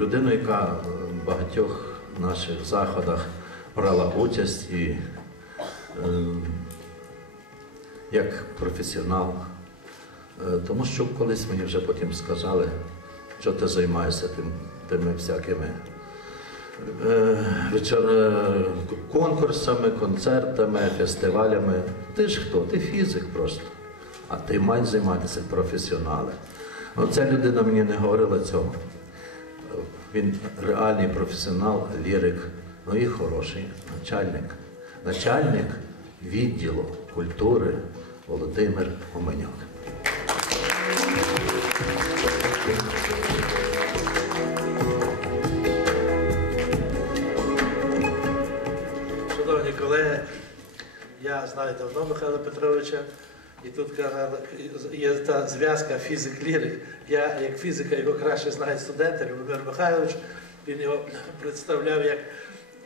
людину, яка в багатьох наших заходах брала участь і е, як професіонал. Е, Тому що колись мені вже потім сказали, що ти займаєшся тим, тими всякими е, е, конкурсами, концертами, фестивалями. Ти ж хто? Ти фізик просто. А ти маєш займатися професіонали. Оця людина мені не говорила цього. Він реальний професіонал, лірик, ну і хороший начальник. Начальник відділу культури Володимир Оменюк. Шановні колеги, я знаю давно Михайла Петровича, і тут є та зв'язка фізик-лірик. Я як фізика його краще знаю студенти, Любомир Михайлович. Він його представляв як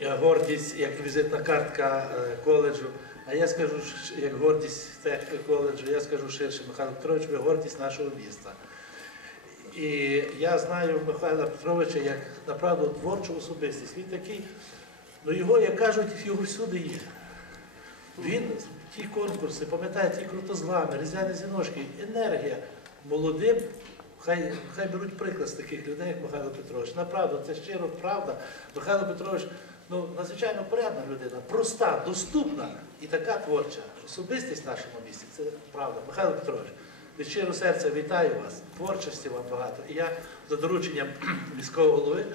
е, гордість, як візитна картка е, коледжу. А я скажу, як гордість тех коледжу, я скажу ширше, Михайло Петрович, ви гордість нашого міста. І я знаю Михайла Петровича як направду творчу особистість. Він такий, ну його, як кажуть, його всюди є. Він ті конкурси, пам'ятаєте, ті крутозлами, різдвяні зіночки, енергія молодим. Хай, хай беруть приклад з таких людей, як Михайло Петрович. Направду, це щиро правда. Михайло Петрович ну, надзвичайно порядна людина, проста, доступна і така творча. Особистість в нашому місті це правда. Михайло Петрович, від щиро серця вітаю вас, творчості вам багато. І я за дорученням міського голови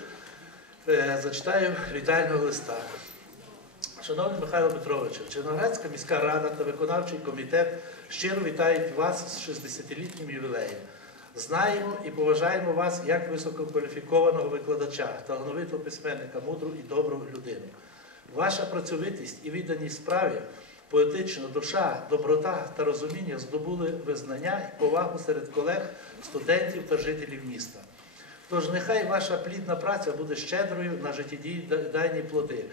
е, зачитаю вітального листа. Шановний Михайло Петровичу, Черноградська міська рада та виконавчий комітет щиро вітають вас з 60-літнім ювілеєм. Знаємо і поважаємо вас як висококваліфікованого викладача, талановитого письменника, мудру і добру людину. Ваша працьовитість і відданість справі, поетична душа, доброта та розуміння здобули визнання і повагу серед колег, студентів та жителів міста. Тож нехай ваша плідна праця буде щедрою на життєдайні плоди,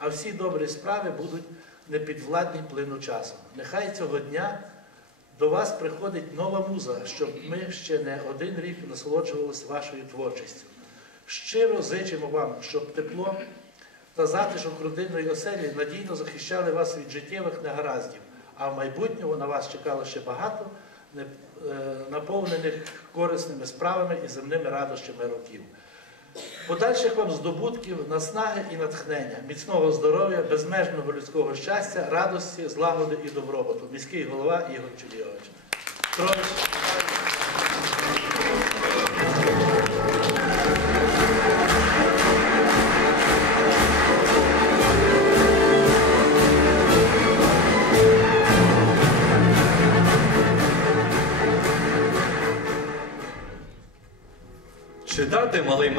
а всі добрі справи будуть непідвладні плину часу. Нехай цього дня до вас приходить нова муза, щоб ми ще не один рік насолоджувалися вашою творчістю. Щиро зичимо вам, щоб тепло та затишок родинної оселі надійно захищали вас від життєвих негараздів, а в майбутньому на вас чекало ще багато е, наповнених корисними справами і земними радощами років. Подальших вам здобутків, наснаги і натхнення, міцного здоров'я, безмежного людського щастя, радості, злагоди і добробуту. Міський голова Ігор Чулійович. Петрович, Чи дати малий?